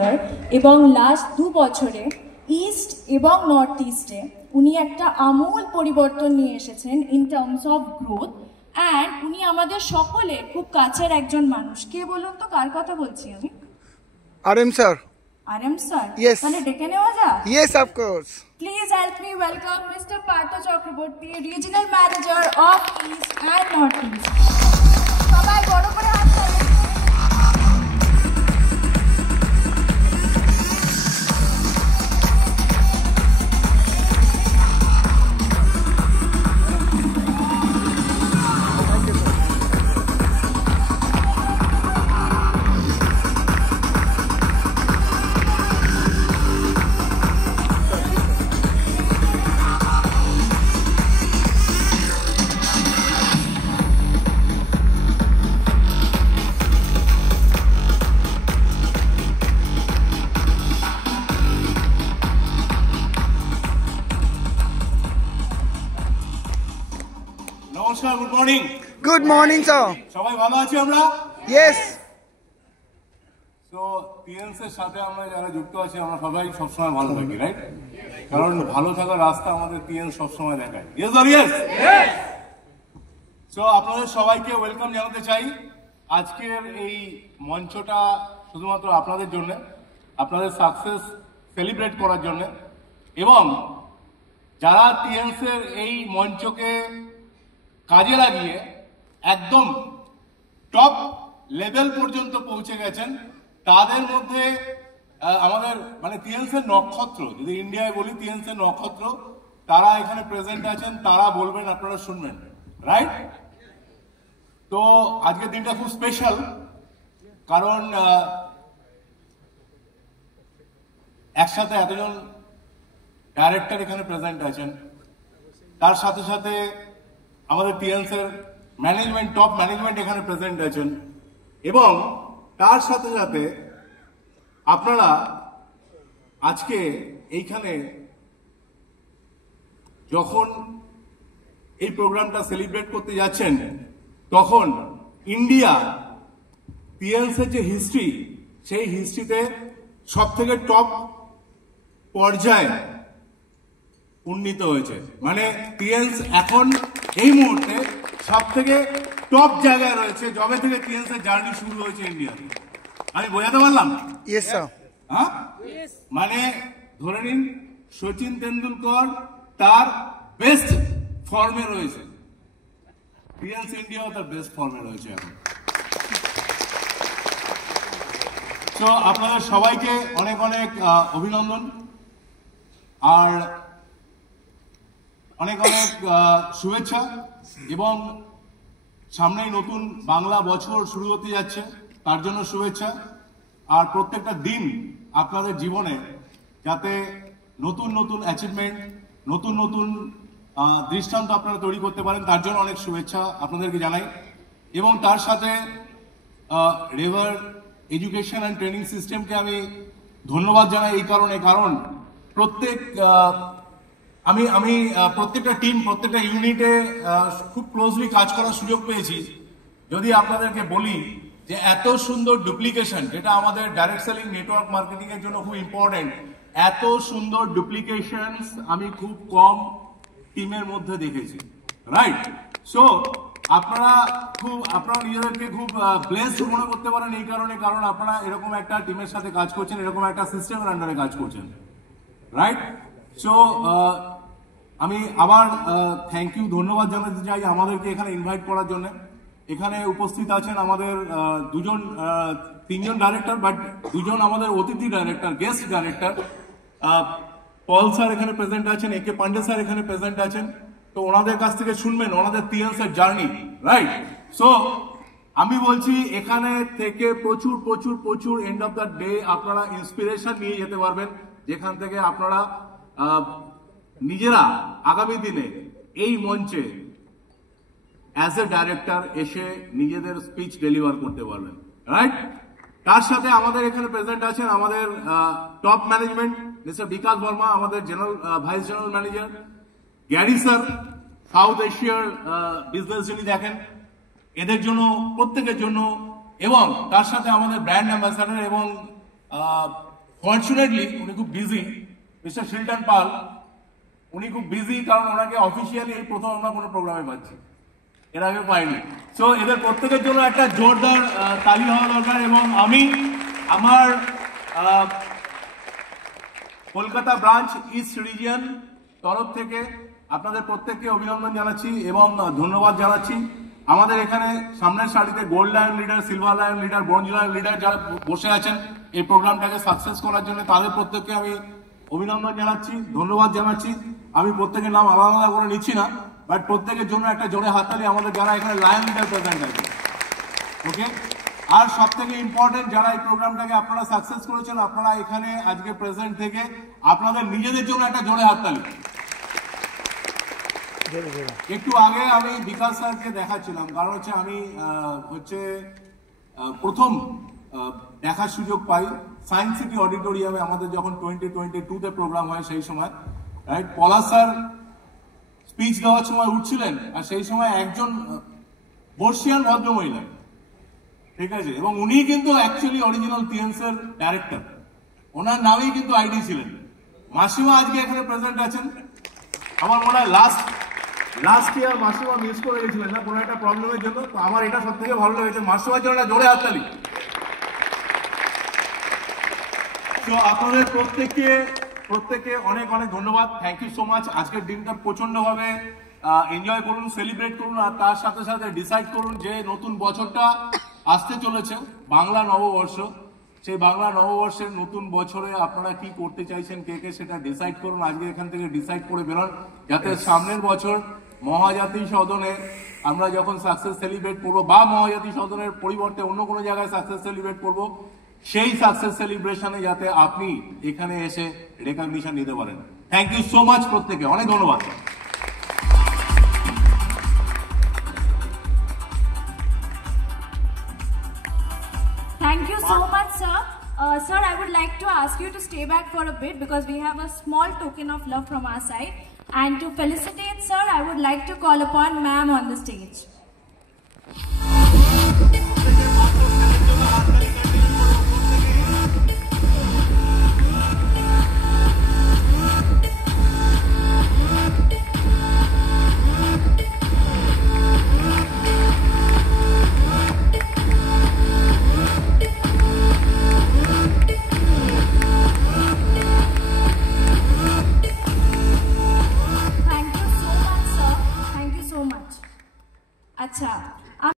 এবং লাস্ট 2 বছরে ইস্ট এবং নর্থ ইস্টে উনি একটা আমূল পরিবর্তন নিয়ে এসেছেন in terms of growth and উনি আমাদের সকলের খুব কাছের একজন মানুষ। কে বলুন তো কার কথা বলছি আমি? RM sir. RM sir? Yes. তাহলে ডেকে নেওয়া যাক? Yes, of course. Please help me welcome Mr. Partha Chakraborty, Regional Manager of East and North East. সবাই বড় করে হাত তালি। নমস্কার, good morning. Good morning, sir. সবাই ভালো আছি আমরা? Yes. তো টিএনস এর সাথে আমরা যারা যুক্ত আছি আমরা সবাই সবসময় ভালো থাকি, রাইট? কারণ ভালো থাকার রাস্তা আমাদের টিএনস সবসময় দেখায়। Yes or yes? সো আপনাদের সবাইকে ওয়েলকাম জানাতে চাই আজকের এই মঞ্চটা শুধুমাত্র আপনাদের জন্য, আপনাদের সাকসেস সেলিব্রেট করার জন্য, এবং যারা টিএনস এর এই মঞ্চকে কাজে লাগিয়ে একদম টপ লেভেল পর্যন্ত পৌঁছে গেছেন তাদের মধ্যে আমাদের মানে টিএনস এর নক্ষত্র, যদি ইন্ডিয়ায় বলি টিএনস এর নক্ষত্র, তারা এখানে প্রেজেন্ট আছেন, তারা বলবেন, আপনারা শুনবেন, রাইট? তো আজকের দিনটা খুব স্পেশাল, কারণ একসাথে এতজন ডাইরেক্টর এখানে প্রেজেন্ট আছেন, তার সাথে সাথে আমাদের টিএনস এর ম্যানেজমেন্ট, টপ ম্যানেজমেন্ট এখানে প্রেজেন্ট আছেন, এবং তার সাথে সাথে আপনারা আজকে এইখানে যখন এই প্রোগ্রামটা সেলিব্রেট করতে যাচ্ছেন তখন ইন্ডিয়া টিএনস এর যে হিস্ট্রি, সেই হিস্ট্রিতে সব থেকে টপ পর্যায়ে উন্নীত হয়েছে। মানে টিএনস এখন এই মুহূর্তে সব থেকে টপ জায়গায় রয়েছে যবে থেকে টিএনস এর জার্নি শুরু হয়েছে ইন্ডিয়াতে। আমি বোঝাতে পারলাম? Yes, sir. হ্যাঁ, মানে ধরে নিন সচিন তেন্ডুলকর তার বেস্ট ফর্মে রয়েছে, টিএনস ইন্ডিয়াও তার বেস্ট ফর্মে রয়েছে এখন। তো আপনাদের সবাইকে অনেক অনেক অভিনন্দন আর অনেক অনেক শুভেচ্ছা, এবং সামনেই নতুন বাংলা বছর শুরু হতে যাচ্ছে, তার জন্য শুভেচ্ছা। আর প্রত্যেকটা দিন আপনাদের জীবনে যাতে নতুন নতুন অ্যাচিভমেন্ট, নতুন নতুন দৃষ্টান্ত আপনারা তৈরি করতে পারেন, তার জন্য অনেক শুভেচ্ছা আপনাদেরকে জানাই। এবং তার সাথে রেভার এডুকেশন অ্যান্ড ট্রেনিং সিস্টেমকে আমি ধন্যবাদ জানাই এই কারণে, কারণ আমি প্রত্যেকটা টিম, প্রত্যেকটা ইউনিটে খুব ক্লোজলি কাজ করার সুযোগ পেয়েছি। যদি আপনাদেরকে বলি যে এত সুন্দর ডুপ্লিকেশন, যেটা আমাদের ডাইরেক্ট সেলিং নেটওয়ার্ক মার্কেটিং এর জন্য খুব ইম্পর্টেন্ট, এত সুন্দর ডুপ্লিকেশন আমি খুব কম টিমের মধ্যে দেখেছি, রাইট? সো আপনারা নিজেদেরকে খুব ব্লেসড মনে করতে পারেন এই কারণে, কারণ আপনারা এরকম একটা টিমের সাথে কাজ করছেন, এরকম একটা সিস্টেমের আন্ডারে কাজ করছেন, রাইট? সো আমি আবার থ্যাংক ইউ, ধন্যবাদ জানাতে চাই আমাদেরকে এখানে ইনভাইট করার জন্য। এখানে উপস্থিত আছেন আমাদের তিনজন ডাইরেক্টর, বাট দুজন আমাদের অতিথি ডাইরেক্টর, গেস্ট ডাইরেক্টর। পল স্যার এখানে প্রেজেন্ট আছেন, একে পান্ডে স্যার এখানে প্রেজেন্ট আছেন। তো ওনাদের কাছ থেকে শুনবেন ওনাদের টিএনস এর জার্নি, রাইট? সো আমি বলছি এখানে থেকে প্রচুর প্রচুর প্রচুর এন্ড অফ দ্য ডে আপনারা ইন্সপিরেশন নিয়ে যেতে পারবেন, যেখান থেকে আপনারা নিজেরা আগামী দিনে এই মঞ্চে অ্যাজ এ ডাইরেক্টর এসে নিজেদের স্পিচ ডেলিভার করতে পারবেন, রাইট? তার সাথে আমাদের এখানে প্রেজেন্ট আছেন আমাদের top management, mister Bikash Verma, আমাদের vice general manager, Gary sir, south এশিয়ার বিজনেস যিনি দেখেন, এদের জন্য, প্রত্যেকের জন্য, এবং তার সাথে আমাদের ব্র্যান্ড অ্যাম্বাসাডার এবং ফর্চুনেটলি উনি খুব বিজি, মিস্টার শিল্টন পাল, উনি খুব বিজি, কারণ ওনাকে অফিসিয়ালি এই প্রথম আমরা কোনো প্রোগ্রামে পাচ্ছি, এর আগে পাইনি। সো এদের প্রত্যেকের জন্য একটা জোরদার তালি হওয়া দরকার। এবং আমি আমার কলকাতা ব্রাঞ্চ ইস্ট রিজিয়ন তরফ থেকে আপনাদের প্রত্যেককে অভিনন্দন জানাচ্ছি এবং ধন্যবাদ জানাচ্ছি। আমাদের এখানে সামনের সারিতে gold lion leader, silver lion leader, bronze lion leader যারা বসে আছেন এই প্রোগ্রামটাকে সাকসেস করার জন্য, তাদের প্রত্যেককে আমি অভিনন্দন জানাচ্ছি, ধন্যবাদ জানাচ্ছি। আমি প্রত্যেকের নাম আলাদা আলাদা করে নিচ্ছি না, বাট প্রত্যেকের জন্য একটা জোরে হাততালি আমাদের যারা এখানে লায়ন লিডার প্রেজেন্ট আছে। ওকে, আর সব থেকে ইম্পর্টেন্ট যারা এই প্রোগ্রামটাকে আপনারা সাকসেস করেছেন, আপনারা এখানে আজকে প্রেজেন্ট থেকে আপনাদের নিজেদের জন্য একটা জোরে হাততালি। একটু আগে আমি বিকাশ স্যারকে দেখাচ্ছিলাম, কারণ হচ্ছে আমি প্রথম দেখার সুযোগ পাই সায়েন্স সিটি অডিটোরিয়ামে আমাদের যখন 2022-তে প্রোগ্রাম হয়, সেই সময় রাইট পলাশ স্যার স্পিচ দেওয়ার সময় উঠছিলেন, আর সেই সময় একজন বর্ষিয়ান ভদ্রমহিলা, ঠিক আছে, এবং উনি কিন্তু অ্যাকচুয়ালি অরিজিনাল টিএনসের ডাইরেক্টর, ওনার নামেই কিন্তু আইডি ছিলেন। মাসিমা আজকে এখানে প্রেজেন্ট আছেন। আমার মনে হয় লাস্ট ইয়ার মাসিমা মিস করে গেছিলেন না কোনো একটা প্রবলেমের জন্য, তো আমার এটা সব থেকে ভালো লেগেছে। মাসিমার জন্য জোরে হাততালি। তো আপনাদের প্রত্যেককে অনেক অনেক ধন্যবাদ, থ্যাংক ইউ সো মাচ। আজকের দিনটা প্রচন্ডভাবে এনজয় করুন, সেলিব্রেট করুন, আর তার সাথে সাথে ডিসাইড করুন যে নতুন বছরটা আসতে চলেছে, বাংলা নববর্ষ। সেই বাংলা নববর্ষের নতুন বছরে আপনারা কি করতে চাইছেন, কে সেটা ডিসাইড করুন। আজকে এখান থেকে ডিসাইড করে বেরোন, যাতে সামনের বছর মহাজাতি সদনে আমরা যখন সাকসেস সেলিব্রেট করবো, বা মহাজাতি সদনের পরিবর্তে অন্য কোনো জায়গায় সাকসেস সেলিব্রেট করবো, সেই সাকসেস সেলিব্রেশনে যাতে আপনি এখানে এসে রেকগনিশন নিতে পারেন। থ্যাংক ইউ সো মাচ প্রত্যেকে, অনেক ধন্যবাদ। Thank you so much, sir. Sir, I would like to ask you to stay back for a bit because we have a small token of love from our side. And to felicitate, sir, I would like to call upon ma'am on the stage.